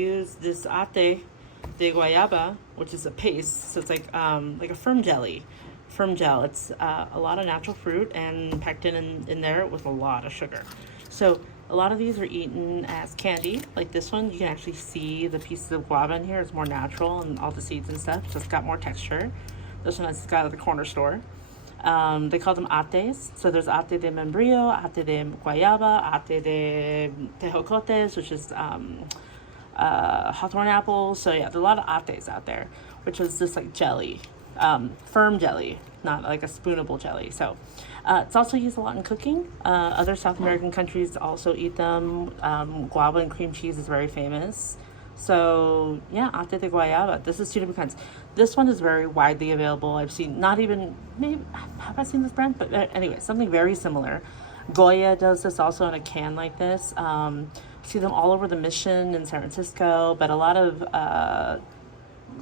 Use this ate de Guayaba, which is a paste, so it's like a firm jelly, firm gel. It's a lot of natural fruit and packed in there with a lot of sugar. So a lot of these are eaten as candy. Like this one, you can actually see the pieces of guava in here. It's more natural and all the seeds and stuff, so it's got more texture. This one I just got at the corner store. They call them ates. So there's ate de membrillo, ate de guayaba, ate de tejocotes, which is hawthorn apples. So yeah, there's a lot of ates out there, which is just like jelly, firm jelly, not like a spoonable jelly. So it's also used a lot in cooking. Other South American countries also eat them. Guava and cream cheese is very famous. So yeah, ate de guayaba. This is two different kinds. This one is very widely available. I've seen, not even, maybe, have I seen this brand? But anyway, something very similar. Goya does this also in a can like this. See them all over the Mission in San Francisco, but a lot of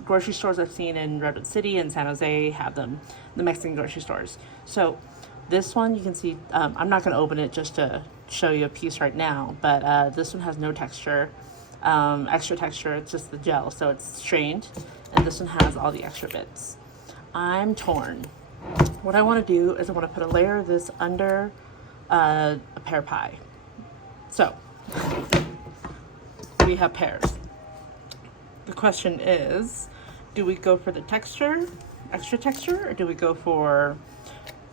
grocery stores I've seen in Redwood City and San Jose have them, the Mexican grocery stores. So this one you can see, I'm not going to open it just to show you a piece right now, but this one has no texture, extra texture. It's just the gel, so it's strained, and this one has all the extra bits. I'm torn. What I want to do is I want to put a layer of this under a pear pie. So we have pears. The question is, do we go for the texture, extra texture, or do we go for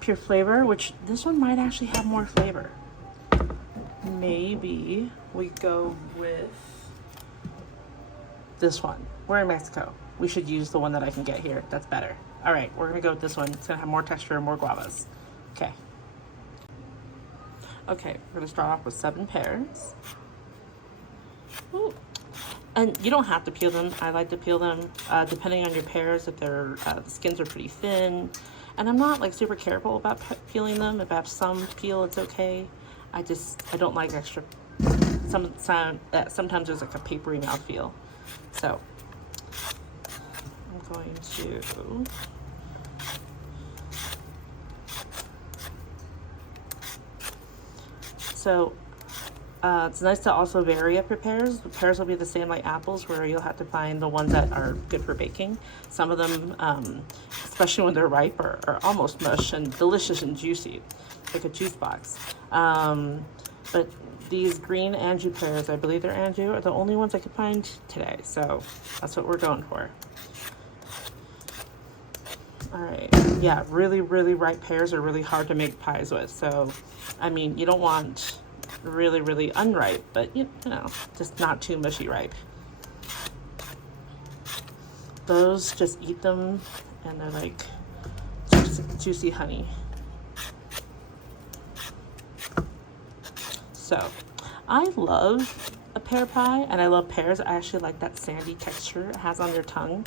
pure flavor, which this one might actually have more flavor? Maybe we go with this one. We're in Mexico. We should use the one that I can get here. That's better. All right, we're gonna go with this one. It's gonna have more texture and more guavas. Okay. Okay, we're gonna start off with 7 pears. Ooh. And you don't have to peel them. I like to peel them depending on your pears, if they're the skins are pretty thin. And I'm not like super careful about peeling them. If I have some peel, it's okay. I don't like extra. Sometimes there's like a papery mouthfeel. So I'm going to it's nice to also vary up your pears. The pears will be the same like apples, where you'll have to find the ones that are good for baking. Some of them, especially when they're ripe, are almost mush and delicious and juicy, like a juice box. But these green Anjou pears, I believe they're Anjou, are the only ones I could find today. So that's what we're going for. All right, yeah, really, really ripe pears are really hard to make pies with. So, I mean, you don't want really, really unripe, but you know, just not too mushy ripe. Those, just eat them, and they're like juicy honey. So, I love a pear pie, and I love pears. I actually like that sandy texture it has on their tongue.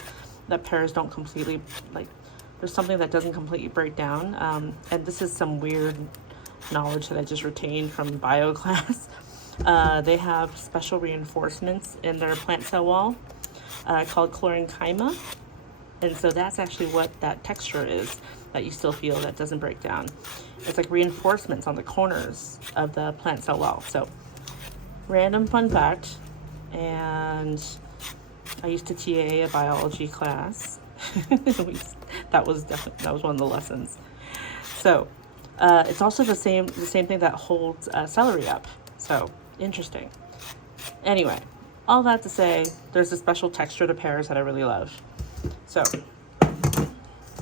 That pears don't completely, like, there's something that doesn't completely break down. And this is some weird knowledge that I just retained from bio class. They have special reinforcements in their plant cell wall called chloroenchyma. And so that's actually what that texture is that you still feel that doesn't break down. It's like reinforcements on the corners of the plant cell wall. So, random fun fact, and I used to TA a biology class. that was one of the lessons. So, it's also the same thing that holds celery up. So, interesting. Anyway, all that to say, there's a special texture to pears that I really love. So,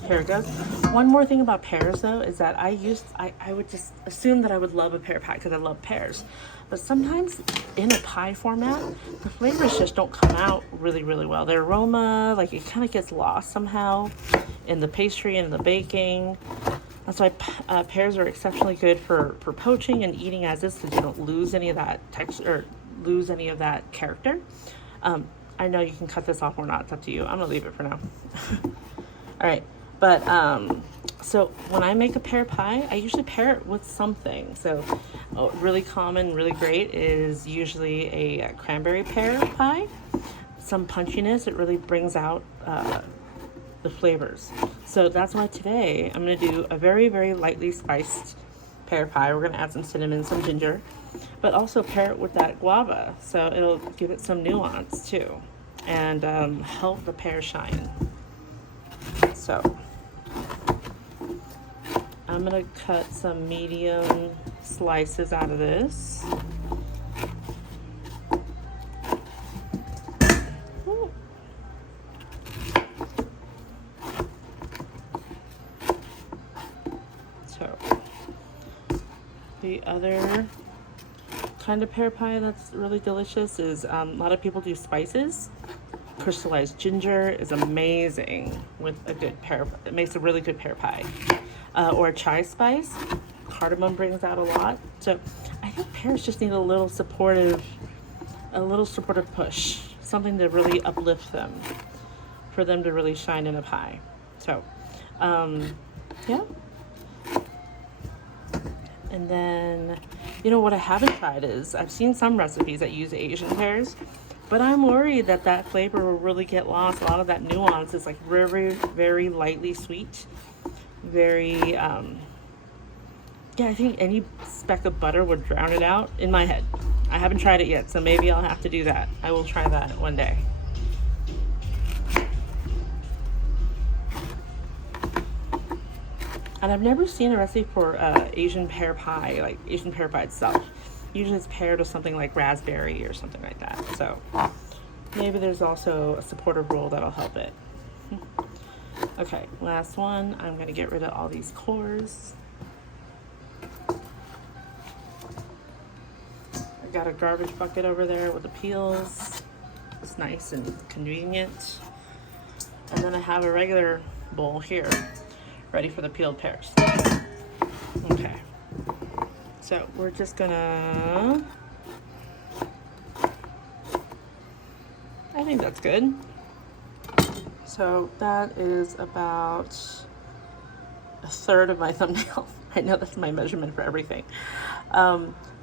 here it goes. One more thing about pears, though, is that I would just assume that I would love a pear pie because I love pears. But sometimes in a pie format, the flavors just don't come out really, really well. The aroma, like, it kind of gets lost somehow in the pastry and the baking. That's why pears are exceptionally good for poaching and eating as is, because you don't lose any of that texture or lose any of that character. I know you can cut this off or not. It's up to you. I'm gonna leave it for now. All right. But so when I make a pear pie, I usually pair it with something. So really common, really great is usually a cranberry pear pie. Some punchiness, it really brings out the flavors. So that's why today I'm going to do a very, very lightly spiced pear pie. We're gonna add some cinnamon, some ginger, but also pair it with that guava, so it'll give it some nuance too, and help the pear shine. So I'm gonna cut some medium slices out of this. So the other kind of pear pie that's really delicious is a lot of people do spices. Crystallized ginger is amazing with a good pear. It makes a really good pear pie. Or chai spice. Cardamom brings out a lot. So I think pears just need a little supportive push, something to really uplift them, for them to really shine in a pie. So, yeah. And then, you know what I haven't tried is, I've seen some recipes that use Asian pears, but I'm worried that that flavor will really get lost. A lot of that nuance is like very, very lightly sweet. Very, yeah, I think any speck of butter would drown it out in my head. I haven't tried it yet, so maybe I'll have to do that. I will try that one day. And I've never seen a recipe for Asian pear pie, like Asian pear pie itself. Usually it's paired with something like raspberry or something like that. So maybe there's also a supportive role that'll help it. Okay, last one. I'm gonna get rid of all these cores. I got a garbage bucket over there with the peels. It's nice and convenient. And then I have a regular bowl here, ready for the peeled pears. Okay, so we're just gonna, I think that's good. So that is about a third of my thumbnail. I know that's my measurement for everything.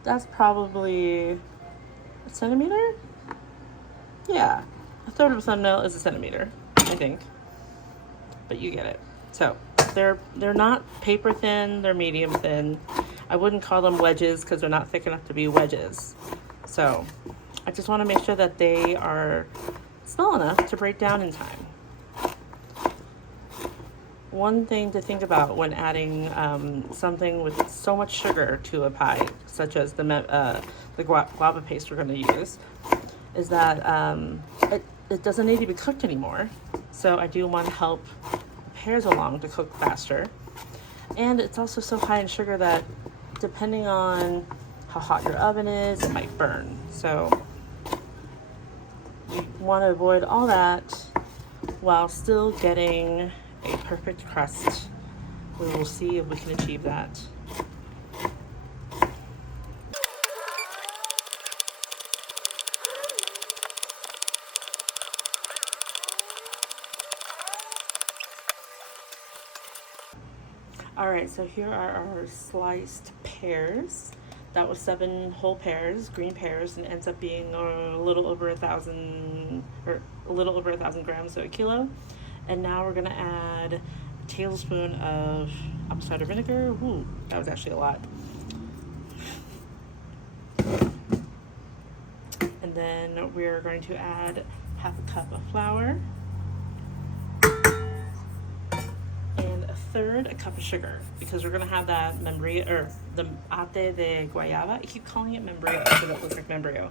That's probably a centimeter? Yeah, a third of a thumbnail is a centimeter, I think. But you get it. So they're not paper thin, they're medium thin. I wouldn't call them wedges because they're not thick enough to be wedges. So I just want to make sure that they are small enough to break down in time. One thing to think about when adding something with so much sugar to a pie, such as the guava paste we're going to use, is that it doesn't need to be cooked anymore. So I do want to help pears along to cook faster. And it's also so high in sugar that depending on how hot your oven is, it might burn. So you want to avoid all that while still getting a perfect crust. We will see if we can achieve that. All right, so here are our sliced pears. That was 7 whole pears, green pears, and ends up being a little over 1,000 grams, so a kilo. And now we're gonna add a tablespoon of apple cider vinegar. Ooh, that was actually a lot. And then we're going to add half a cup of flour and a cup of sugar, because we're gonna have that membrillo, or the ate de guayaba. I keep calling it membrillo because it looks like membrillo.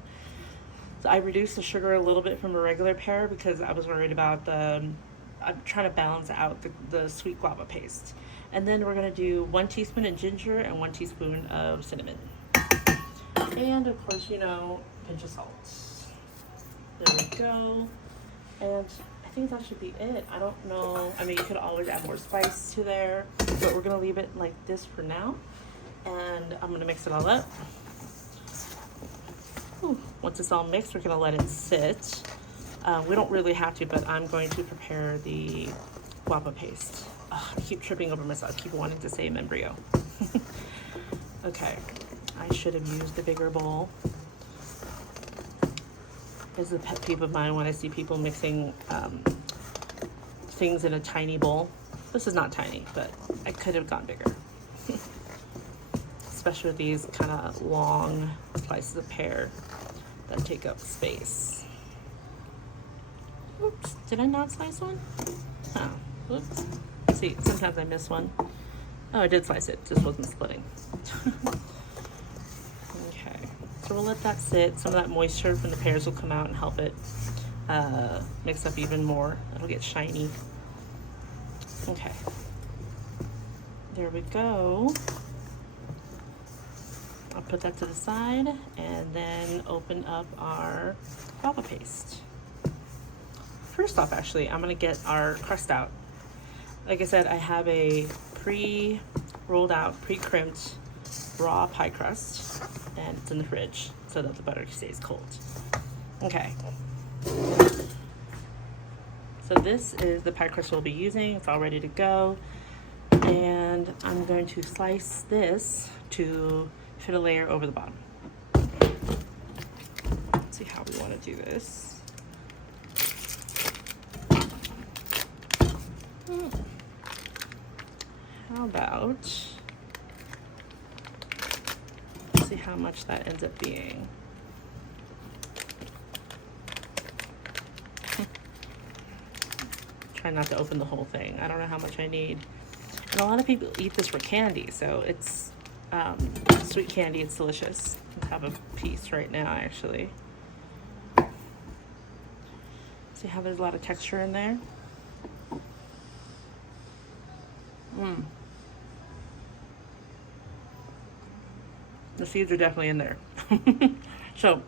So I reduced the sugar a little bit from a regular pear because I was worried about I'm trying to balance out the sweet guava paste. And then we're gonna do 1 teaspoon of ginger and 1 teaspoon of cinnamon. And of course, you know, a pinch of salt. There we go. And I think that should be it. I don't know. I mean, you could always add more spice to there, but we're gonna leave it like this for now. And I'm gonna mix it all up. Once it's all mixed, we're gonna let it sit. We don't really have to, but I'm going to prepare the guava paste. I keep tripping over myself. I keep wanting to say membrillo. Okay, I should have used the bigger bowl. This is a pet peeve of mine when I see people mixing things in a tiny bowl. This is not tiny, but I could have gone bigger. especially with these kind of long slices of pear that take up space. Oops, did I not slice one? Oh, oops. See, sometimes I miss one. Oh, I did slice it, just wasn't splitting. Okay, so we'll let that sit. Some of that moisture from the pears will come out and help it mix up even more. It'll get shiny. Okay, there we go. I'll put that to the side and then open up our guava paste. First off, actually, I'm gonna get our crust out. Like I said, I have a pre-rolled out, pre-crimped raw pie crust, and it's in the fridge so that the butter stays cold. Okay. So this is the pie crust we'll be using. It's all ready to go. And I'm going to slice this to fit a layer over the bottom. Let's see how we want to do this. How about, let's see how much that ends up being. Try not to open the whole thing. I don't know how much I need. And a lot of people eat this for candy, so it's sweet candy. It's delicious. I have a piece right now, actually. See how there's a lot of texture in there? The seeds are definitely in there. So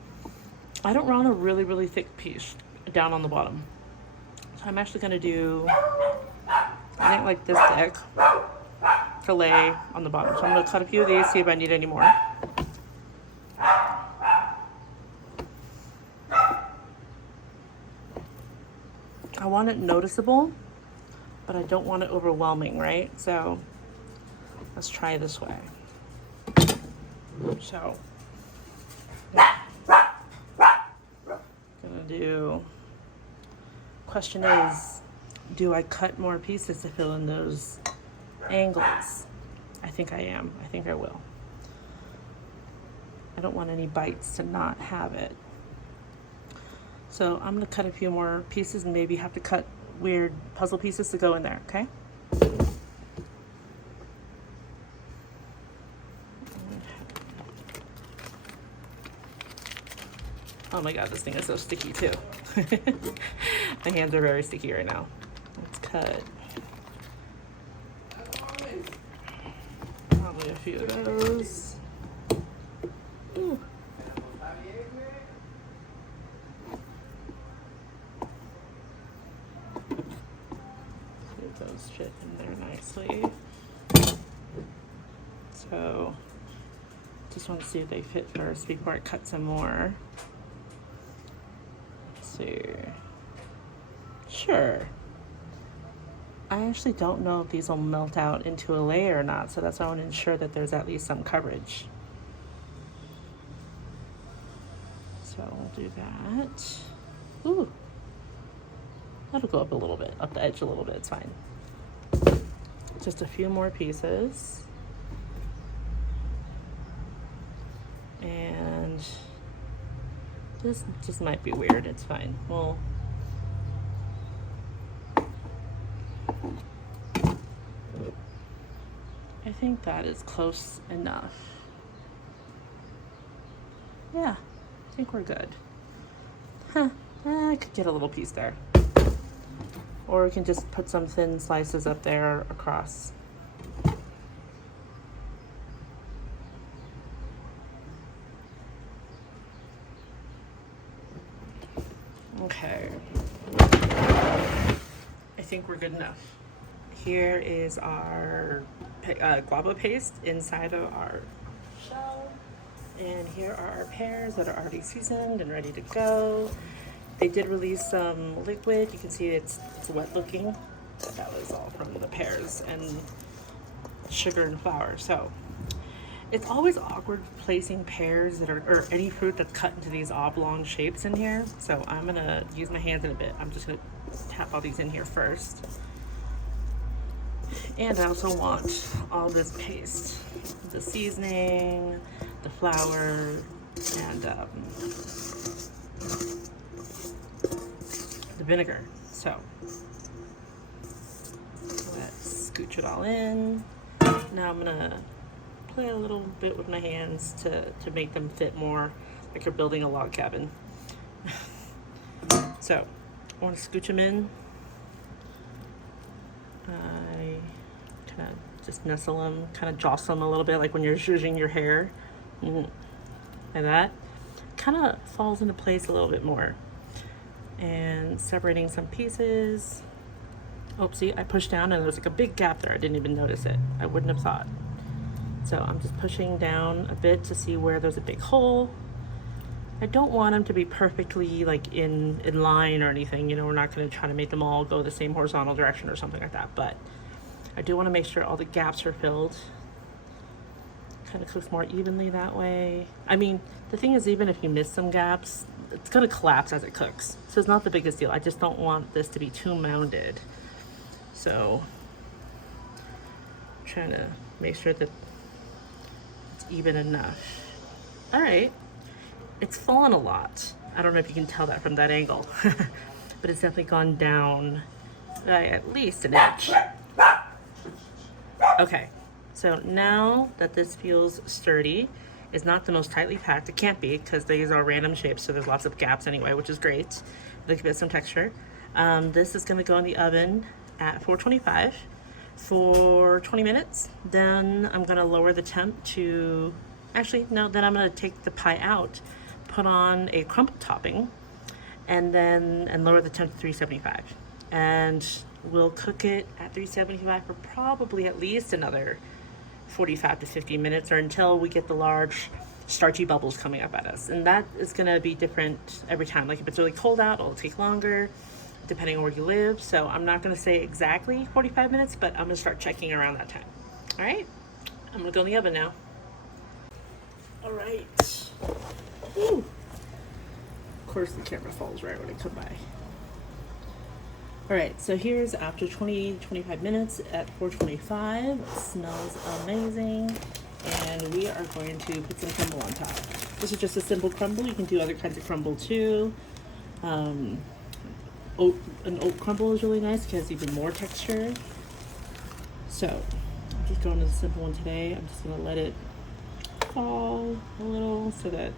I don't want a really, really thick piece down on the bottom. So I'm actually gonna do, I think like this thick to lay on the bottom. So I'm gonna cut a few of these, see if I need any more. I want it noticeable, but I don't want it overwhelming, right? So let's try this way. So, gonna do, question is, do I cut more pieces to fill in those angles? I think I am. I think I will. I don't want any bites to not have it. So I'm gonna cut a few more pieces and maybe have to cut weird puzzle pieces to go in there, okay? Oh my god, this thing is so sticky too. My hands are very sticky right now. Let's cut probably a few of those. Ooh. See if those fit in there nicely. So just want to see if they fit first before I cut some more. See. Sure. I actually don't know if these will melt out into a layer or not, so that's why I want to ensure that there's at least some coverage. So we'll do that. Ooh. That'll go up a little bit, up the edge a little bit, it's fine. Just a few more pieces. And this just might be weird, it's fine. Well, I think that is close enough. Yeah, I think we're good. Huh, I could get a little piece there. Or we can just put some thin slices up there across. Okay, I think we're good enough. Here is our guava paste inside of our shell. And here are our pears that are already seasoned and ready to go. They did release some liquid. You can see it's wet looking. But that was all from the pears and sugar and flour. So it's always awkward placing pears that are, or any fruit that's cut into these oblong shapes in here. So I'm gonna use my hands in a bit. I'm just gonna tap all these in here first. And I also want all this paste the seasoning, the flour, and the vinegar. So let's scooch it all in. Now I'm gonna play a little bit with my hands to make them fit more like you're building a log cabin. So I want to scooch them in. I kind of just nestle them, kind of jostle them a little bit, like when you're zhuzhing your hair. Like that. Kind of falls into place a little bit more. And separating some pieces. Oh, see, I pushed down and there was like a big gap there. I didn't even notice it. I wouldn't have thought. So I'm just pushing down a bit to see where there's a big hole. I don't want them to be perfectly like in line or anything. You know, we're not going to try to make them all go the same horizontal direction or something like that. But I do want to make sure all the gaps are filled. Kind of cooks more evenly that way. I mean, the thing is, even if you miss some gaps, it's going to collapse as it cooks. So it's not the biggest deal. I just don't want this to be too mounded. So I'm trying to make sure that it's even enough. All right. It's fallen a lot. I don't know if you can tell that from that angle, but it's definitely gone down by at least an inch. Okay, so now that this feels sturdy, it's not the most tightly packed. It can't be because these are random shapes, so there's lots of gaps anyway, which is great. They give it some texture. This is going to go in the oven at 425 for 20 minutes. Then I'm going to lower the temp to, actually, no, then I'm going to take the pie out, put on a crumble topping, and lower the temp to 375. And we'll cook it at 375 for probably at least another 45 to 50 minutes, or until we get the large starchy bubbles coming up at us. And that is going to be different every time. Like if it's really cold out, it'll take longer depending on where you live. So I'm not going to say exactly 45 minutes, but I'm going to start checking around that time. All right, I'm going to go in the oven now. All right. Ooh. Of course the camera falls right when I come by. All right, so here's after 20-25 minutes at 425. It smells amazing. And we are going to put some crumble on top. This is just a simple crumble. You can do other kinds of crumble too. An oat crumble is really nice because even more texture. So I'm just going to the simple one today. I'm just gonna let it fall a little so that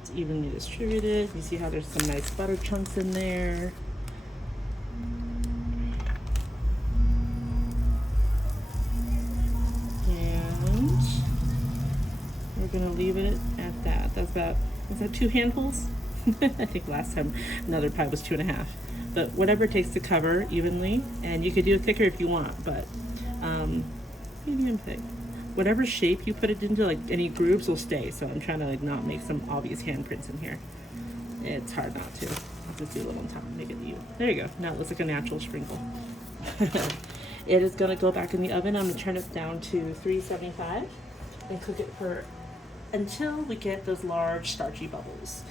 it's evenly distributed. You see how there's some nice butter chunks in there. And we're gonna leave it at that. That's about, is that 2 handfuls? I think last time another pie was 2.5. But whatever it takes to cover evenly, and you could do it thicker if you want, but medium thick. Whatever shape you put it into, like any grooves will stay. So I'm trying to like not make some obvious handprints in here. It's hard not to. I'll just do a little on top and make it even. There you go. Now it looks like a natural sprinkle. It is gonna go back in the oven. I'm gonna turn it down to 375 and cook it for until we get those large starchy bubbles.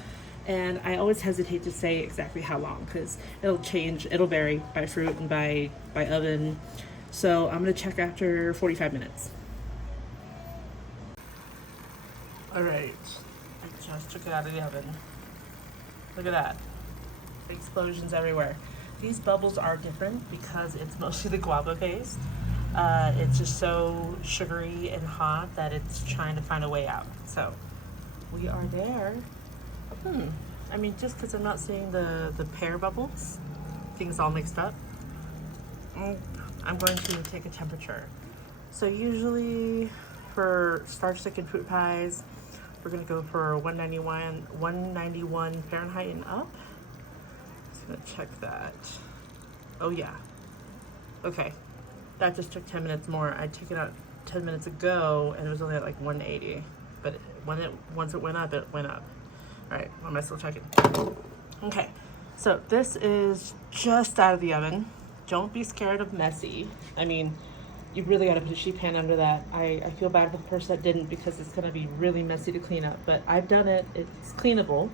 And I always hesitate to say exactly how long because it'll change. It'll vary by fruit and by oven. So I'm gonna check after 45 minutes. All right, I just took it out of the oven. Look at that, explosions everywhere. These bubbles are different because it's mostly the guava paste. It's just so sugary and hot that it's trying to find a way out. So we are there. I mean, just because I'm not seeing the pear bubbles, things all mixed up, I'm going to take a temperature. So usually for starch thickened fruit pies, we're gonna go for 191 Fahrenheit and up. Just gonna check that. Oh yeah. Okay, that just took 10 minutes more. I took it out 10 minutes ago and it was only at like 180. But once it went up, it went up. All right, why am I still checking? Okay, so this is just out of the oven. Don't be scared of messy. I mean, you really gotta put a sheet pan under that. I feel bad for the person that didn't because it's gonna be really messy to clean up, but I've done it, it's cleanable.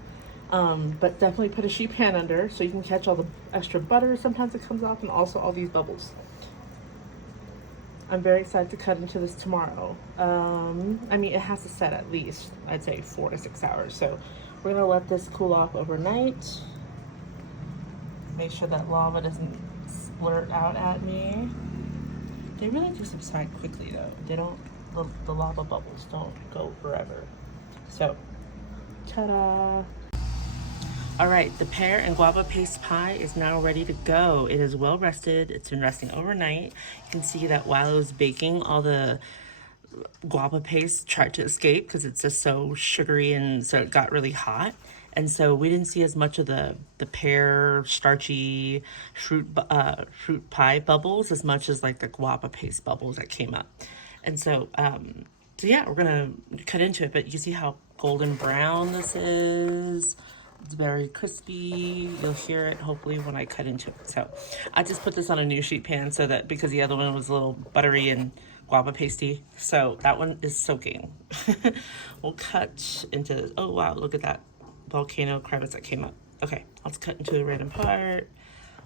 But definitely put a sheet pan under so you can catch all the extra butter sometimes it comes off and also all these bubbles. I'm very excited to cut into this tomorrow. I mean, it has to set at least, I'd say 4 to 6 hours. So we're gonna let this cool off overnight. Make sure that lava doesn't splurt out at me. They really do subside quickly though. They don't, the lava bubbles don't go forever. So, ta-da. All right, the pear and guava paste pie is now ready to go. It is well rested. It's been resting overnight. You can see that while it was baking, all the guava paste tried to escape because it's just so sugary, and so it got really hot. And so we didn't see as much of the pear starchy fruit pie bubbles as much as like the guava paste bubbles that came up. And so, so yeah, we're gonna cut into it, but you see how golden brown this is. It's very crispy. You'll hear it hopefully when I cut into it. So I just put this on a new sheet pan so that, because the other one was a little buttery and guava pasty, so that one is soaking. We'll cut into, oh wow, look at that volcano crevice that came up. Okay, let's cut into a random part.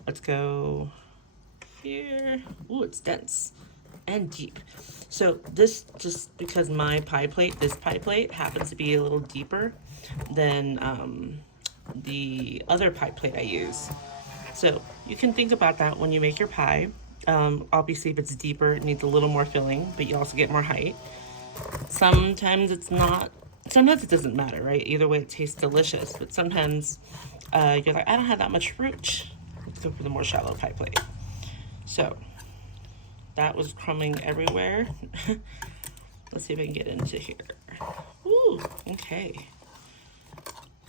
Let's go here. Ooh, it's dense and deep. So this, just because my pie plate, this pie plate happens to be a little deeper than the other pie plate I use. So you can think about that when you make your pie. Obviously if it's deeper, it needs a little more filling, but you also get more height. Sometimes it's not, sometimes it doesn't matter, right? Either way it tastes delicious, but sometimes you're like, I don't have that much fruit. Let's go for the more shallow pie plate. So that was crumbing everywhere. Let's see if I can get into here. Ooh, okay.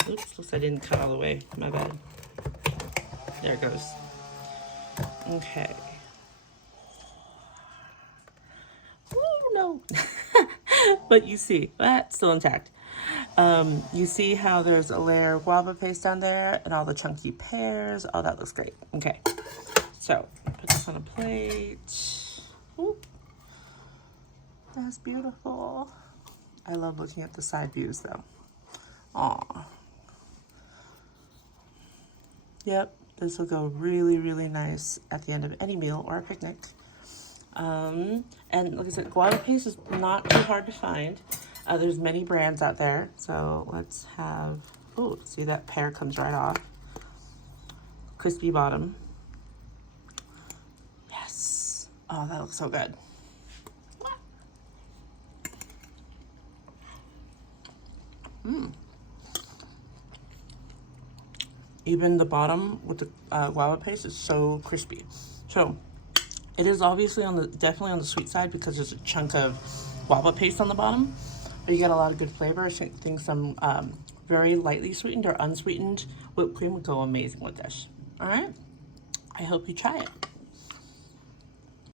Oops, looks like I didn't cut all the way. My bad. There it goes. Okay. Oh no. But you see, that's still intact. You see how there's a layer of guava paste down there and all the chunky pears. Oh, that looks great. Okay. So, put this on a plate. Ooh. That's beautiful. I love looking at the side views though. Aw. Yep, this will go really, really nice at the end of any meal or a picnic. And like I said, guava paste is not too hard to find. There's many brands out there. So let's have, oh, see that pear comes right off. Crispy bottom. Yes. Oh, that looks so good. Mmm. Even the bottom with the guava paste is so crispy. So it is obviously on the, definitely on the sweet side because there's a chunk of guava paste on the bottom, but you get a lot of good flavor. I think some very lightly sweetened or unsweetened whipped cream would go amazing with this. All right, I hope you try it.